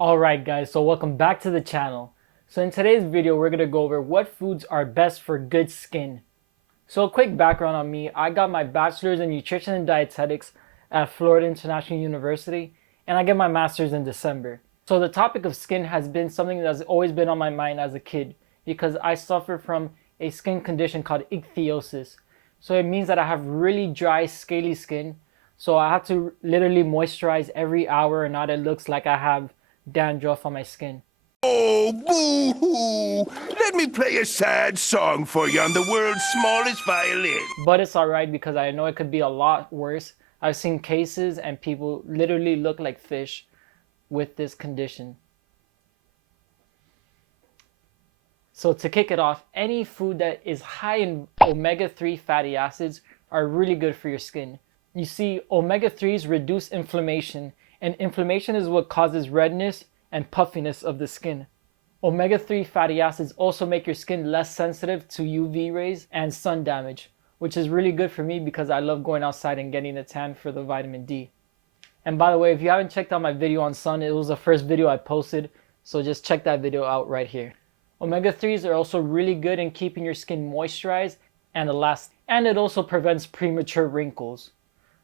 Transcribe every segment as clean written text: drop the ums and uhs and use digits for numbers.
Alright guys, so welcome back to the channel. So in today's video, we're going to go over what foods are best for good skin. So a quick background on me, I got my bachelor's in nutrition and dietetics at Florida International University, and I get my master's in December. So the topic of skin has been something that's always been on my mind as a kid because I suffer from a skin condition called ichthyosis. So it means that I have really dry, scaly skin. So I have to literally moisturize every hour, and now it looks like I have dandruff on my skin. Oh, boo-hoo! Let me play a sad song for you on the world's smallest violin. But it's alright because I know it could be a lot worse. I've seen cases and people literally look like fish with this condition. So to kick it off, any food that is high in omega-3 fatty acids are really good for your skin. You see, omega-3s reduce inflammation, and inflammation is what causes redness and puffiness of the skin. Omega-3 fatty acids also make your skin less sensitive to UV rays and sun damage, which is really good for me because I love going outside and getting a tan for the vitamin D. And by the way, if you haven't checked out my video on sun, it was the first video I posted, so just check that video out right here. Omega-3s are also really good in keeping your skin moisturized and elastic, and it also prevents premature wrinkles.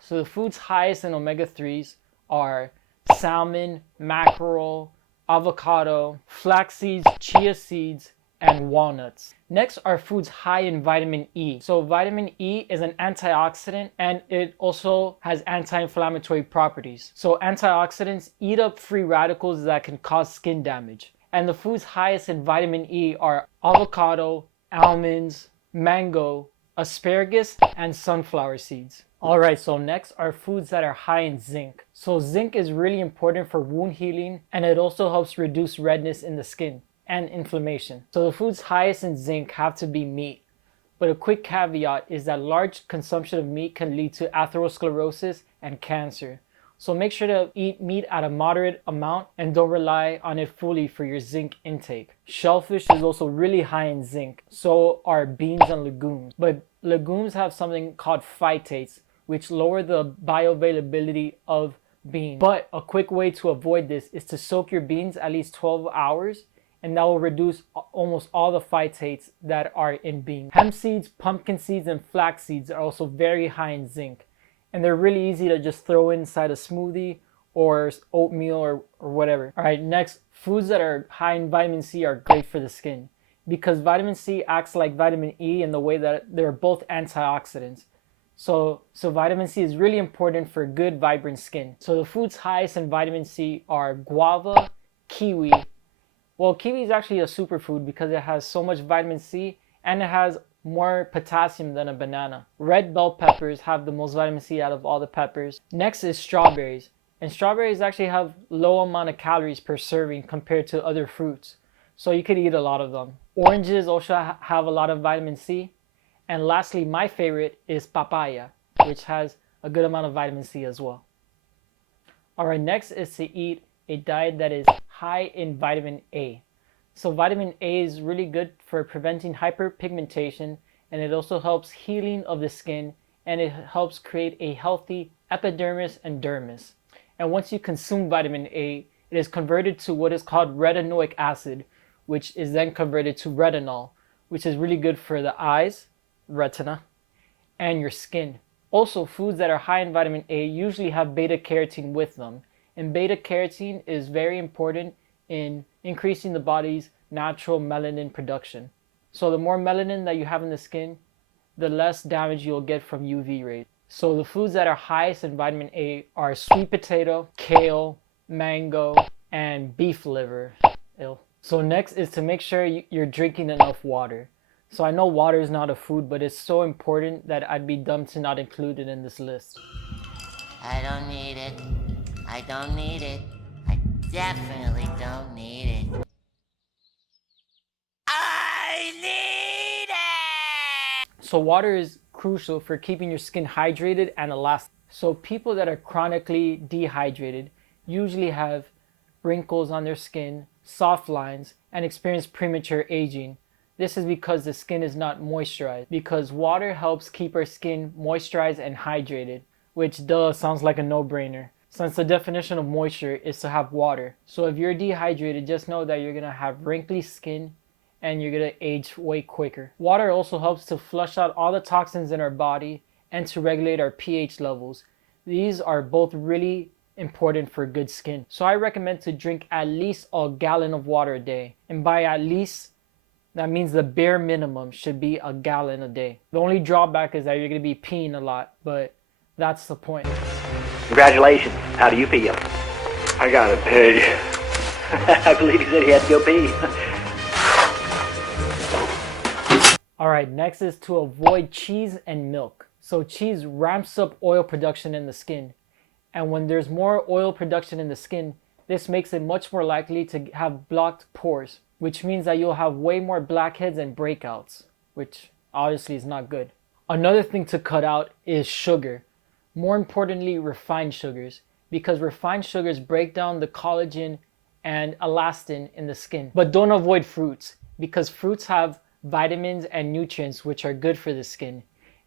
So the foods highest in omega-3s are salmon, mackerel, avocado, flax seeds, chia seeds, and walnuts. Next are foods high in vitamin E. So vitamin E is an antioxidant, and it also has anti-inflammatory properties. So antioxidants eat up free radicals that can cause skin damage. And the foods highest in vitamin E are avocado, almonds, mango, asparagus, and sunflower seeds. Alright, so next are foods that are high in zinc. So zinc is really important for wound healing, and it also helps reduce redness in the skin and inflammation. So the foods highest in zinc have to be meat. But a quick caveat is that large consumption of meat can lead to atherosclerosis and cancer. So make sure to eat meat at a moderate amount and don't rely on it fully for your zinc intake. Shellfish is also really high in zinc, so are beans and legumes. But legumes have something called phytates, which lower the bioavailability of beans. But a quick way to avoid this is to soak your beans at least 12 hours, and that will reduce almost all the phytates that are in beans. Hemp seeds, pumpkin seeds, and flax seeds are also very high in zinc. And they're really easy to just throw inside a smoothie or oatmeal or whatever. All right, next, foods that are high in vitamin C are great for the skin because vitamin C acts like vitamin E in the way that they're both antioxidants. So vitamin C is really important for good, vibrant skin. So the foods highest in vitamin C are guava, kiwi. Well, kiwi is actually a superfood because it has so much vitamin C and it has more potassium than a banana. Red bell peppers have the most vitamin C out of all the peppers. Next is strawberries. And strawberries actually have low amount of calories per serving compared to other fruits. So you could eat a lot of them. Oranges also have a lot of vitamin C. And lastly, my favorite is papaya, which has a good amount of vitamin C as well. Alright, next is to eat a diet that is high in vitamin A. So vitamin A is really good for preventing hyperpigmentation, and it also helps healing of the skin, and it helps create a healthy epidermis and dermis. And once you consume vitamin A, it is converted to what is called retinoic acid, which is then converted to retinol, which is really good for the eyes, retina, and your skin. Also, foods that are high in vitamin A usually have beta carotene with them, and beta carotene is very important in increasing the body's natural melanin production. So the more melanin that you have in the skin, the less damage you'll get from UV rays. So the foods that are highest in vitamin A are sweet potato, kale, mango, and beef liver. Ew. So next is to make sure you're drinking enough water. So I know water is not a food, but it's so important that I'd be dumb to not include it in this list. I don't need it. I don't need it. I definitely don't need it. I need it! So water is crucial for keeping your skin hydrated and elastic. So people that are chronically dehydrated usually have wrinkles on their skin, soft lines, and experience premature aging. This is because the skin is not moisturized, because water helps keep our skin moisturized and hydrated, which sounds like a no-brainer. since the definition of moisture is to have water. So if you're dehydrated, just know that you're going to have wrinkly skin and you're going to age way quicker. Water also helps to flush out all the toxins in our body and to regulate our pH levels. These are both really important for good skin. So I recommend to drink at least a gallon of water a day. And by at least, that means the bare minimum should be a gallon a day. The only drawback is that you're going to be peeing a lot, but that's the point. Congratulations. How do you feel? I gotta pee. I believe he said he had to go pee. Alright, next is to avoid cheese and milk. So cheese ramps up oil production in the skin. And when there's more oil production in the skin, this makes it much more likely to have blocked pores, which means that you'll have way more blackheads and breakouts, which obviously is not good. Another thing to cut out is sugar. More importantly, refined sugars, because refined sugars break down the collagen and elastin in the skin. But don't avoid fruits, because fruits have vitamins and nutrients which are good for the skin.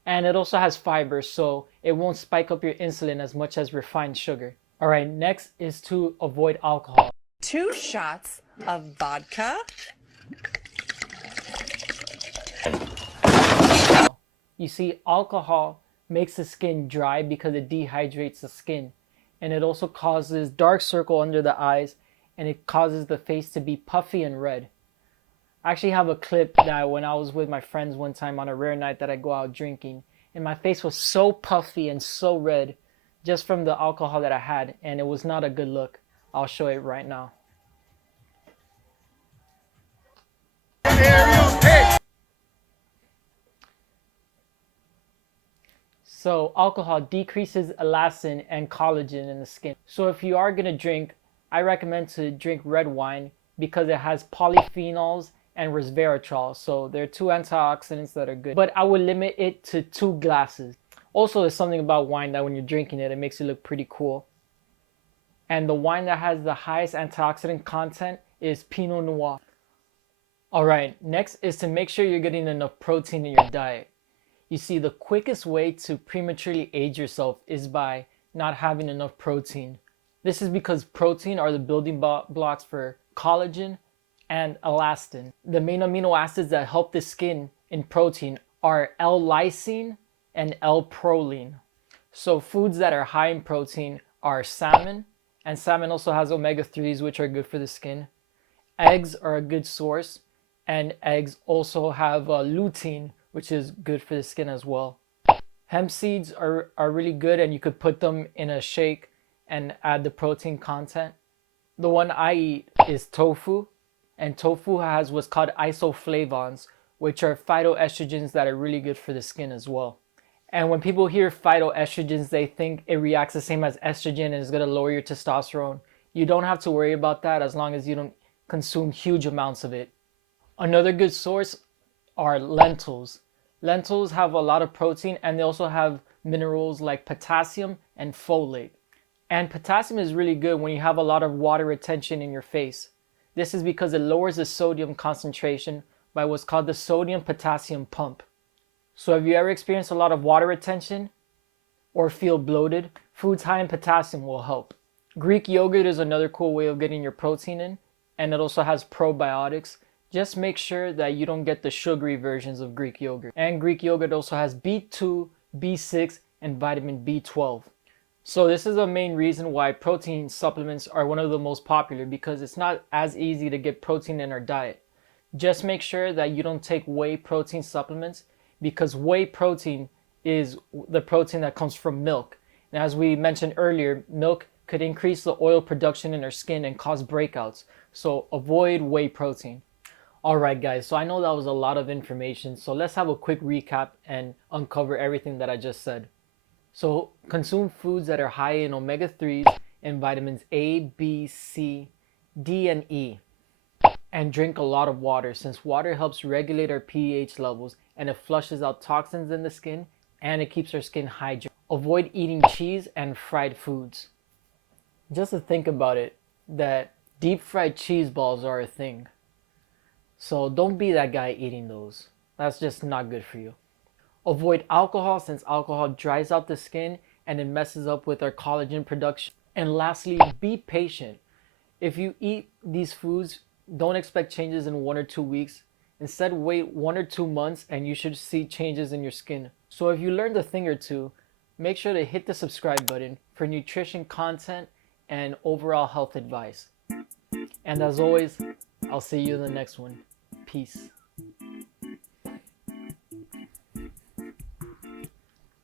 And it also has fiber, so it won't spike up your insulin as much as refined sugar. Alright, next is to avoid alcohol. 2 shots of vodka. You see, alcohol makes the skin dry because it dehydrates the skin. And it also causes dark circle under the eyes, and it causes the face to be puffy and red. I actually have a clip that when I was with my friends one time on a rare night that I go out drinking, and my face was so puffy and so red just from the alcohol that I had, and it was not a good look. I'll show it right now. So alcohol decreases elastin and collagen in the skin. So if you are going to drink, I recommend to drink red wine because it has polyphenols and resveratrol. So there are 2 antioxidants that are good. But I would limit it to 2 glasses. Also, there's something about wine that when you're drinking it, it makes it look pretty cool. And the wine that has the highest antioxidant content is Pinot Noir. Alright, next is to make sure you're getting enough protein in your diet. You see, the quickest way to prematurely age yourself is by not having enough protein. This is because protein are the building blocks for collagen and elastin. The main amino acids that help the skin in protein are L-lysine and L-proline. So foods that are high in protein are salmon, and salmon also has omega-3s which are good for the skin. Eggs are a good source, and eggs also have lutein, which is good for the skin as well. Hemp seeds are really good, and you could put them in a shake and add the protein content. The one I eat is tofu, and tofu has what's called isoflavones, which are phytoestrogens that are really good for the skin as well. And when people hear phytoestrogens, they think it reacts the same as estrogen and is going to lower your testosterone. You don't have to worry about that as long as you don't consume huge amounts of it. Another good source are lentils. Lentils have a lot of protein, and they also have minerals like potassium and folate. And potassium is really good when you have a lot of water retention in your face. This is because it lowers the sodium concentration by what's called the sodium-potassium pump. So have you ever experienced a lot of water retention or feel bloated? Foods high in potassium will help. Greek yogurt is another cool way of getting your protein in, and it also has probiotics. Just make sure that you don't get the sugary versions of Greek yogurt. And Greek yogurt also has B2, B6, and vitamin B12. So this is the main reason why protein supplements are one of the most popular, because it's not as easy to get protein in our diet. Just make sure that you don't take whey protein supplements, because whey protein is the protein that comes from milk. And as we mentioned earlier, milk could increase the oil production in our skin and cause breakouts. So avoid whey protein. Alright guys, so I know that was a lot of information, so let's have a quick recap and uncover everything that I just said. So consume foods that are high in omega-3s and vitamins A, B, C, D, and E. And drink a lot of water, since water helps regulate our pH levels and it flushes out toxins in the skin and it keeps our skin hydrated. Avoid eating cheese and fried foods. Just to think about it, that deep fried cheese balls are a thing. So don't be that guy eating those. That's just not good for you. Avoid alcohol, since alcohol dries out the skin and it messes up with our collagen production. And lastly, be patient. If you eat these foods, don't expect changes in 1 or 2 weeks. Instead, wait 1 or 2 months and you should see changes in your skin. So if you learned a thing or two, make sure to hit the subscribe button for nutrition content and overall health advice. And as always, I'll see you in the next one. Peace.